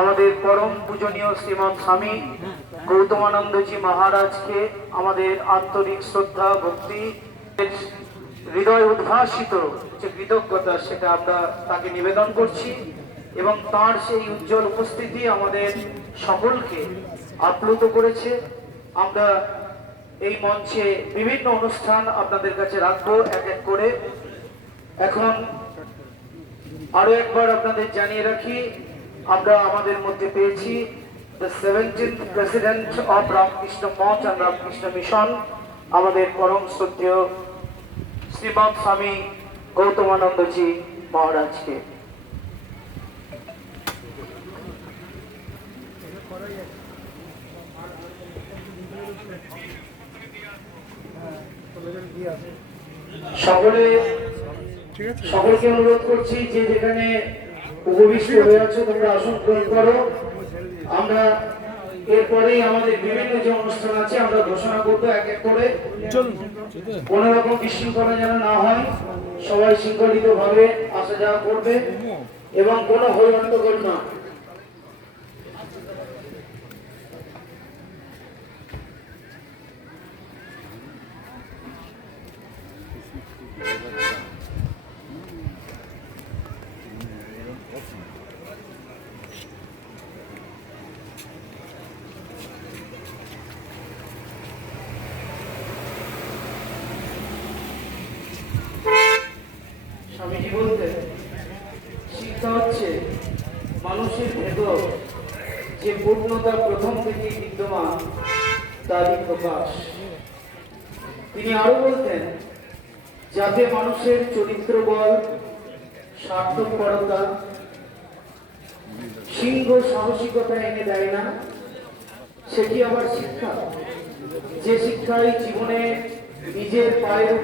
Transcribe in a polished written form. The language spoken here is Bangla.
আমাদের পরম পূজনীয় শ্রীমৎ স্বামী গৌতমানন্দজি মহারাজকে আমাদের আন্তরিক শ্রদ্ধা ভক্তি হৃদয় উদ্ভাসিত যে কৃতজ্ঞতা সেটা আমরা তাকে নিবেদন করছি এবং তার সেই উজ্জ্বল উপস্থিতি আমাদের সকলকে আপ্লুত করেছে। আমরা এই মঞ্চে বিভিন্ন অনুষ্ঠান আপনাদের কাছে রাখবো এক এক করে। এখন আরো একবার আপনাদের জানিয়ে রাখি, আমরা আমাদের মধ্যে পেয়েছি the 17th President of Ramakrishna Math and Ramakrishna mission, আমাদের পরম শ্রদ্ধেয় শ্রীমৎ স্বামী গৌতমানন্দজি মহারাজকে। সকলকে অনুরোধ করছি যে যেখানে উপবিষ্ট হয়ে আছো তোমরা আসন গ্রহণ করো। আমরা এরপরেই আমাদের বিভিন্ন যে অনুষ্ঠান আছে আমরা ঘোষণা করবো এক এক করে। কোন রকম বিশৃঙ্খলা যেন না হয়, সবাই শৃঙ্খলিত ভাবে আসা যাওয়া করবে এবং কোনো হই হট্টগোল না। স্বামীজি বলতেন, শিক্ষা হচ্ছে মানুষের ভেতর যে পূর্ণতা প্রথম থেকে বিদ্যমান তারই প্রকাশ। তিনি আরো বলতেন, যাতে মানুষের চরিত্র বল, স্বার্থপরতা, সিংহ সাহসিকতা এনে দেয় না, সেটি আবার শিক্ষা। যে শিক্ষায় জীবনে নিজের পায়ের